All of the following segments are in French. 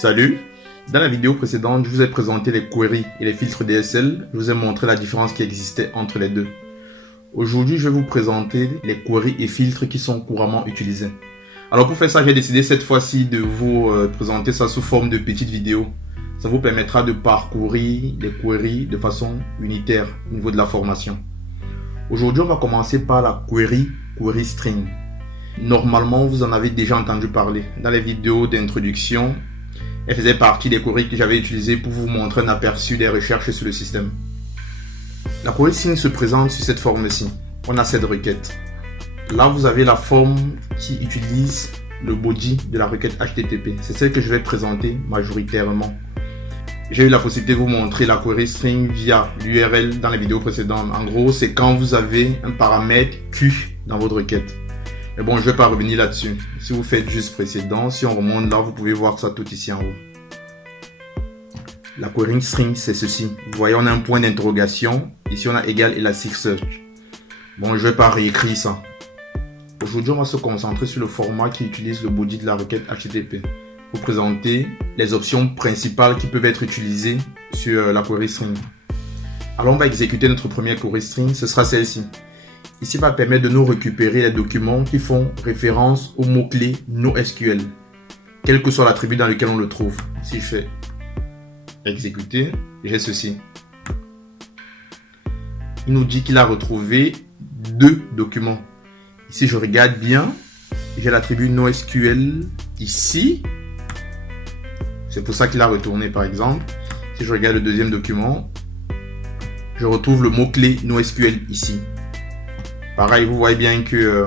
Salut! Dans la vidéo précédente, je vous ai présenté les queries et les filtres DSL. Je vous ai montré la différence qui existait entre les deux. Aujourd'hui, je vais vous présenter les queries et filtres qui sont couramment utilisés. Alors pour faire ça, j'ai décidé cette fois-ci de vous présenter ça sous forme de petites vidéos. Ça vous permettra de parcourir les queries de façon unitaire au niveau de la formation. Aujourd'hui, on va commencer par la query string. Normalement, vous en avez déjà entendu parler. Dans les vidéos d'introduction, elle faisait partie des queries que j'avais utilisées pour vous montrer un aperçu des recherches sur le système. La query string se présente sous cette forme-ci. On a cette requête. Là, vous avez la forme qui utilise le body de la requête HTTP. C'est celle que je vais présenter majoritairement. J'ai eu la possibilité de vous montrer la query string via l'URL dans les vidéos précédentes. En gros, c'est quand vous avez un paramètre Q dans votre requête. Mais bon, je ne vais pas revenir là-dessus. Si vous faites juste précédent, si on remonte là, vous pouvez voir ça tout ici en haut. La query string, c'est ceci. Vous voyez, on a un point d'interrogation. Ici, on a égal Elasticsearch. Bon, je ne vais pas réécrire ça. Aujourd'hui, on va se concentrer sur le format qui utilise le body de la requête HTTP. Pour présenter les options principales qui peuvent être utilisées sur la query string. Alors, on va exécuter notre première query string. Ce sera celle-ci. Ici va permettre de nous récupérer les documents qui font référence au mot-clé NoSQL, quel que soit l'attribut dans lequel on le trouve. Si je fais exécuter, j'ai ceci. Il nous dit qu'il a retrouvé deux documents. Ici, je regarde bien, j'ai l'attribut NoSQL ici. C'est pour ça qu'il a retourné, par exemple. Si je regarde le deuxième document, je retrouve le mot-clé NoSQL ici. Pareil, vous voyez bien que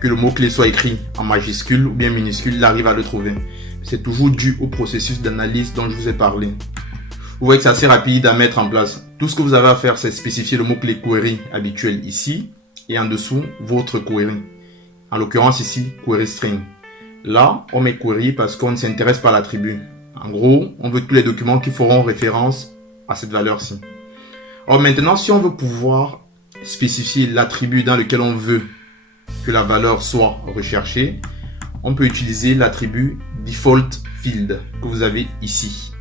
le mot-clé soit écrit en majuscule ou bien minuscule, il arrive à le trouver. C'est toujours dû au processus d'analyse dont je vous ai parlé. Vous voyez que c'est assez rapide à mettre en place. Tout ce que vous avez à faire, c'est spécifier le mot-clé query habituel ici et en dessous, votre query. En l'occurrence ici, query string. Là, on met query parce qu'on ne s'intéresse pas à l'attribut. En gros, on veut tous les documents qui feront référence à cette valeur-ci. Alors maintenant, si on veut pouvoir spécifier l'attribut dans lequel on veut que la valeur soit recherchée, on peut utiliser l'attribut default field que vous avez ici.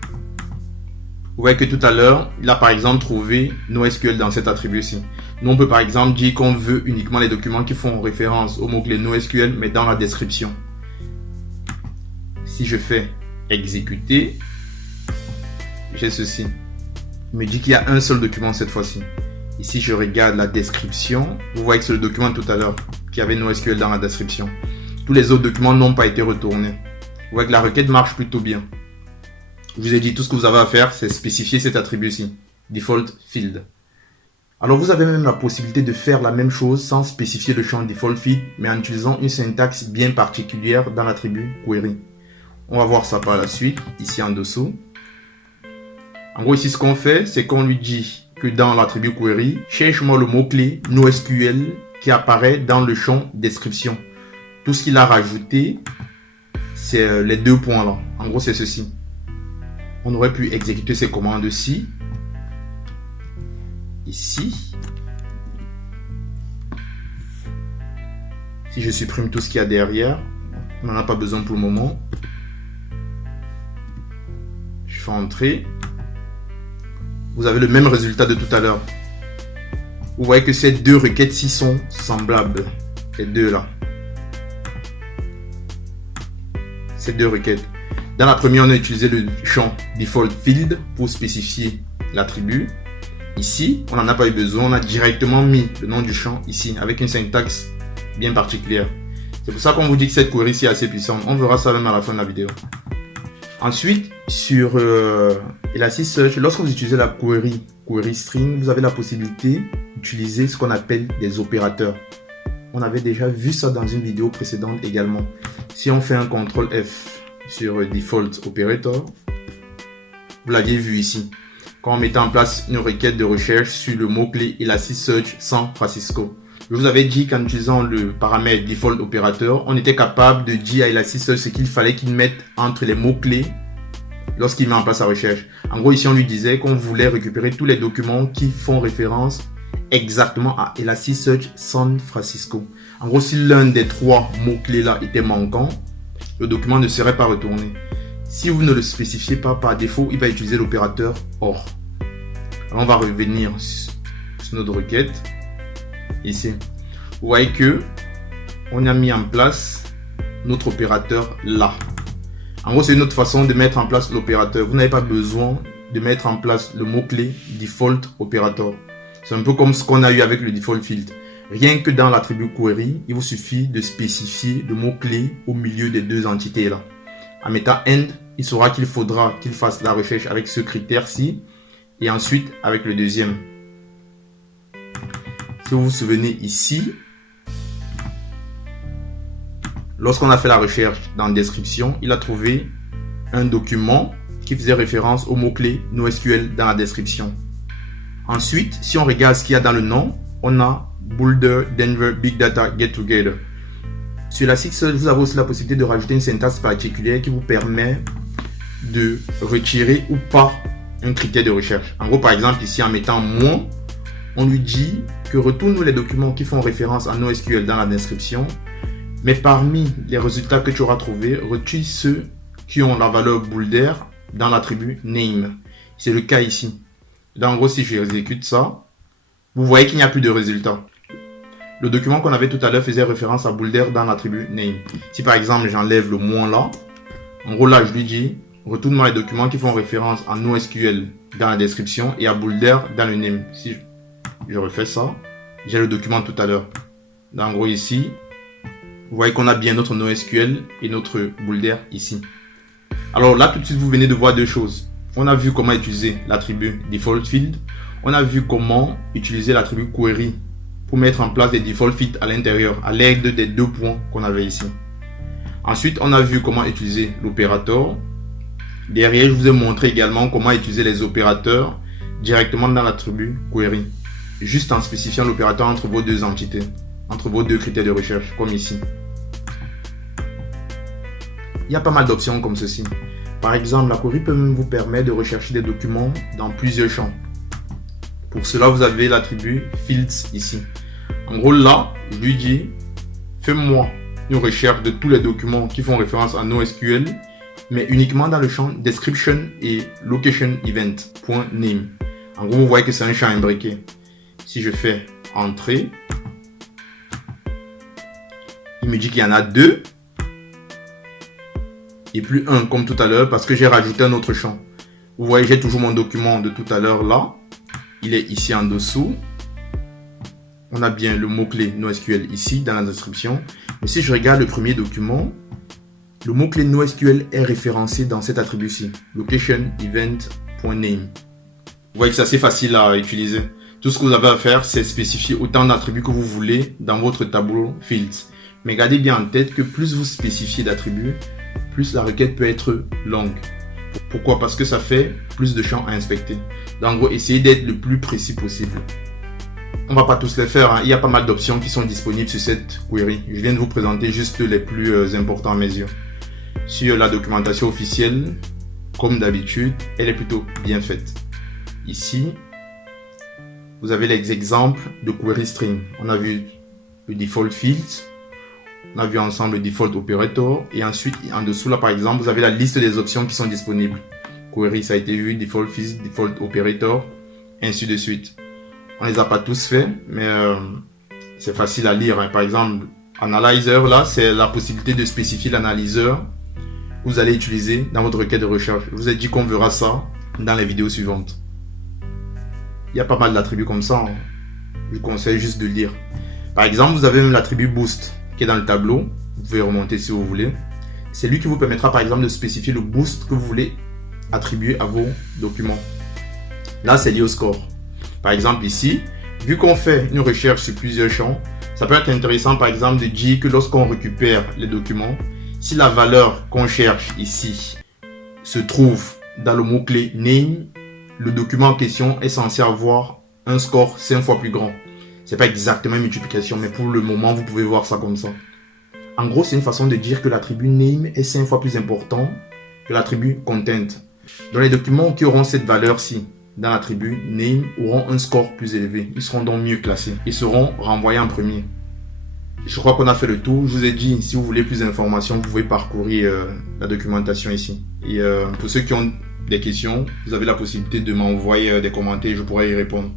Vous voyez que tout à l'heure, il a par exemple trouvé NoSQL dans cet attribut-ci. Nous, on peut par exemple dire qu'on veut uniquement les documents qui font référence au mot-clé NoSQL, mais dans la description. Si je fais exécuter, j'ai ceci. Il me dit qu'il y a un seul document cette fois-ci. Ici, je regarde la description. Vous voyez que c'est le document tout à l'heure qui avait NoSQL dans la description. Tous les autres documents n'ont pas été retournés. Vous voyez que la requête marche plutôt bien. Je vous ai dit, tout ce que vous avez à faire, c'est spécifier cet attribut-ci, default field. Alors, vous avez même la possibilité de faire la même chose sans spécifier le champ default field, mais en utilisant une syntaxe bien particulière dans l'attribut query. On va voir ça par la suite, ici en dessous. En gros, ici, ce qu'on fait, c'est qu'on lui dit que dans l'attribut query, cherche-moi le mot-clé NoSQL qui apparaît dans le champ description. Tout ce qu'il a rajouté, c'est les deux points là. En gros, c'est ceci. On aurait pu exécuter ces commandes-ci. Ici. Si je supprime tout ce qu'il y a derrière, on n'en a pas besoin pour le moment. Je fais entrer. Vous avez le même résultat de tout à l'heure. Vous voyez que ces deux requêtes-ci sont semblables. Ces deux-là. Ces deux requêtes. Dans la première, on a utilisé le champ default field pour spécifier l'attribut. Ici, on n'en a pas eu besoin. On a directement mis le nom du champ ici avec une syntaxe bien particulière. C'est pour ça qu'on vous dit que cette query-ci est assez puissante. On verra ça même à la fin de la vidéo. Ensuite, sur Elasticsearch, lorsque vous utilisez la query string, vous avez la possibilité d'utiliser ce qu'on appelle des opérateurs. On avait déjà vu ça dans une vidéo précédente également. Si on fait un CTRL F sur Default Operator, vous l'aviez vu ici, quand on mettait en place une requête de recherche sur le mot-clé Elasticsearch San Francisco. Je vous avais dit qu'en utilisant le paramètre Default Operator, on était capable de dire à Elasticsearch ce qu'il fallait qu'il mette entre les mots-clés lorsqu'il met en place sa recherche. En gros, ici, on lui disait qu'on voulait récupérer tous les documents qui font référence exactement à Elasticsearch San Francisco. En gros, si l'un des trois mots-clés là était manquant, le document ne serait pas retourné. Si vous ne le spécifiez pas par défaut, il va utiliser l'opérateur OR. Alors on va revenir sur notre requête. Ici, vous voyez que on a mis en place notre opérateur là. En gros, c'est une autre façon de mettre en place l'opérateur. Vous n'avez pas besoin de mettre en place le mot-clé default operator. C'est un peu comme ce qu'on a eu avec le default field. Rien que dans l'attribut query, il vous suffit de spécifier le mot-clé au milieu des deux entités là. En mettant end, il saura qu'il faudra qu'il fasse la recherche avec ce critère-ci et ensuite avec le deuxième. Si vous vous souvenez ici, lorsqu'on a fait la recherche dans description, il a trouvé un document qui faisait référence au mot-clé NoSQL dans la description. Ensuite, si on regarde ce qu'il y a dans le nom, on a Boulder Denver Big Data Get Together. Sur la Elasticsearch, vous avez aussi la possibilité de rajouter une syntaxe particulière qui vous permet de retirer ou pas un critère de recherche. En gros, par exemple, ici, en mettant moins, on lui dit que retourne les documents qui font référence à NoSQL dans la description, mais parmi les résultats que tu auras trouvés, retire ceux qui ont la valeur Boulder dans l'attribut name. C'est le cas ici. Donc, en gros, si je exécute ça, vous voyez qu'il n'y a plus de résultats. Le document qu'on avait tout à l'heure faisait référence à Boulder dans l'attribut name. Si par exemple, j'enlève le moins là, en gros là, je lui dis, retourne-moi les documents qui font référence à NoSQL dans la description et à Boulder dans le name. Si je refais ça, j'ai le document tout à l'heure. Donc, en gros ici, vous voyez qu'on a bien notre NoSQL et notre Boulder ici. Alors là, tout de suite, vous venez de voir deux choses. On a vu comment utiliser l'attribut default field. On a vu comment utiliser l'attribut query pour mettre en place des default fields à l'intérieur à l'aide des deux points qu'on avait ici. Ensuite, on a vu comment utiliser l'opérateur. Derrière, je vous ai montré également comment utiliser les opérateurs directement dans l'attribut query, juste en spécifiant l'opérateur entre vos deux entités, entre vos deux critères de recherche, comme ici. Il y a pas mal d'options comme ceci. Par exemple, la query peut même vous permettre de rechercher des documents dans plusieurs champs. Pour cela, vous avez l'attribut fields ici. En gros, là, je lui dis, fais-moi une recherche de tous les documents qui font référence à NoSQL, mais uniquement dans le champ description et location event.name. En gros, vous voyez que c'est un champ imbriqué. Si je fais entrer, il me dit qu'il y en a deux et plus un comme tout à l'heure parce que j'ai rajouté un autre champ. Vous voyez, j'ai toujours mon document de tout à l'heure là. Il est ici en dessous. On a bien le mot-clé NoSQL ici dans la description. Mais si je regarde le premier document, le mot-clé NoSQL est référencé dans cet attribut-ci, location event.name. Vous voyez que c'est assez facile à utiliser. Tout ce que vous avez à faire, c'est spécifier autant d'attributs que vous voulez dans votre tableau Fields. Mais gardez bien en tête que plus vous spécifiez d'attributs, plus la requête peut être longue. Pourquoi? Parce que ça fait plus de champs à inspecter. Donc, en gros, essayez d'être le plus précis possible. On va pas tous les faire, hein. Il y a pas mal d'options qui sont disponibles sur cette query. Je viens de vous présenter juste les plus importants à mes yeux. Sur la documentation officielle, comme d'habitude, elle est plutôt bien faite. Ici, vous avez les exemples de query string. On a vu le default fields, on a vu ensemble le default operator, et ensuite, en dessous, là, par exemple, vous avez la liste des options qui sont disponibles. Query, ça a été vu, default fields, default operator, ainsi de suite. On les a pas tous fait, mais c'est facile à lire, hein. Par exemple, analyzer, là, c'est la possibilité de spécifier l'analyseur que vous allez utiliser dans votre requête de recherche. Je vous ai dit qu'on verra ça dans les vidéos suivantes. Il y a pas mal d'attributs comme ça, hein. Je vous conseille juste de lire. Par exemple, vous avez même l'attribut boost qui est dans le tableau. Vous pouvez remonter si vous voulez. C'est lui qui vous permettra par exemple de spécifier le boost que vous voulez attribuer à vos documents. Là, c'est lié au score. Par exemple ici, vu qu'on fait une recherche sur plusieurs champs, ça peut être intéressant par exemple de dire que lorsqu'on récupère les documents, si la valeur qu'on cherche ici se trouve dans le mot-clé name, le document en question est censé avoir un score 5 fois plus grand. C'est pas exactement une multiplication, mais pour le moment, vous pouvez voir ça comme ça. En gros, c'est une façon de dire que l'attribut name est 5 fois plus important que l'attribut content. Dans les documents qui auront cette valeur-ci, dans l'attribut name, auront un score plus élevé. Ils seront donc mieux classés. Ils seront renvoyés en premier. Je crois qu'on a fait le tour. Je vous ai dit, si vous voulez plus d'informations, vous pouvez parcourir la documentation ici. Et pour ceux qui ont des questions, vous avez la possibilité de m'envoyer des commentaires et je pourrai y répondre.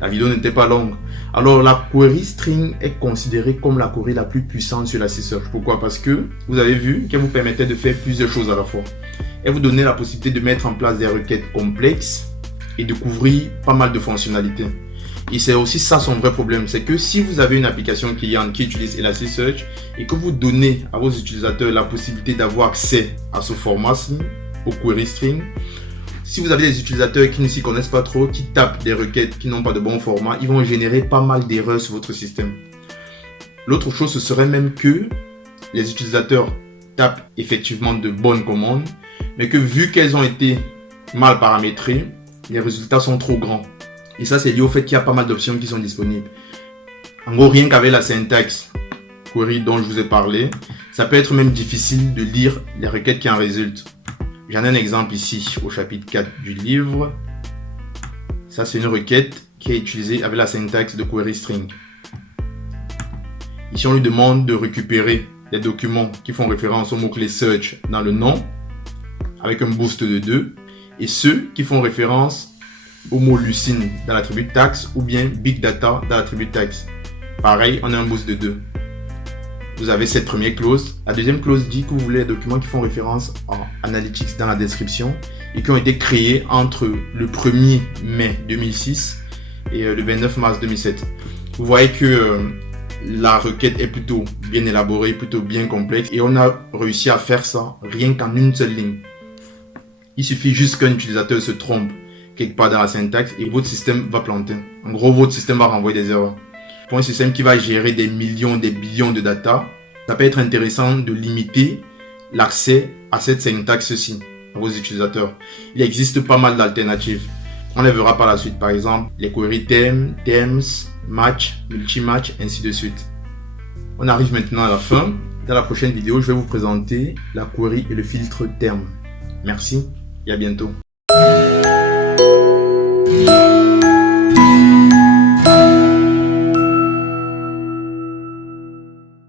La vidéo n'était pas longue. Alors, la query string est considérée comme la query la plus puissante sur Elasticsearch. Pourquoi? Parce que vous avez vu qu'elle vous permettait de faire plusieurs choses à la fois. Elle vous donnait la possibilité de mettre en place des requêtes complexes et de couvrir pas mal de fonctionnalités. Et c'est aussi ça son vrai problème, c'est que si vous avez une application client qui utilise Elasticsearch et que vous donnez à vos utilisateurs la possibilité d'avoir accès à ce format-ci, au query string, si vous avez des utilisateurs qui ne s'y connaissent pas trop, qui tapent des requêtes qui n'ont pas de bon format, ils vont générer pas mal d'erreurs sur votre système. L'autre chose, ce serait même que les utilisateurs tapent effectivement de bonnes commandes, mais que vu qu'elles ont été mal paramétrées, les résultats sont trop grands. Et ça, c'est lié au fait qu'il y a pas mal d'options qui sont disponibles. En gros, rien qu'avec la syntaxe query dont je vous ai parlé, ça peut être même difficile de lire les requêtes qui en résultent. J'en ai un exemple ici au chapitre 4 du livre. Ça, c'est une requête qui est utilisée avec la syntaxe de query string. Ici, on lui demande de récupérer les documents qui font référence au mot-clé search dans le nom avec un boost de 2 et ceux qui font référence au mot Lucene dans l'attribut tax ou bien Big Data dans l'attribut tax. Pareil, on a un boost de 2. Vous avez cette première clause. La deuxième clause dit que vous voulez les documents qui font référence en Analytics dans la description et qui ont été créés entre le 1er mai 2006 et le 29 mars 2007. Vous voyez que la requête est plutôt bien élaborée, plutôt bien complexe et on a réussi à faire ça rien qu'en une seule ligne. Il suffit juste qu'un utilisateur se trompe quelque part dans la syntaxe et votre système va planter. En gros, votre système va renvoyer des erreurs. Pour un système qui va gérer des millions, des billions de data, ça peut être intéressant de limiter l'accès à cette syntaxe-ci à vos utilisateurs. Il existe pas mal d'alternatives. On les verra par la suite, par exemple, les queries thème, themes, match, multi-match, ainsi de suite. On arrive maintenant à la fin. Dans la prochaine vidéo, je vais vous présenter la query et le filtre terme. Merci et à bientôt.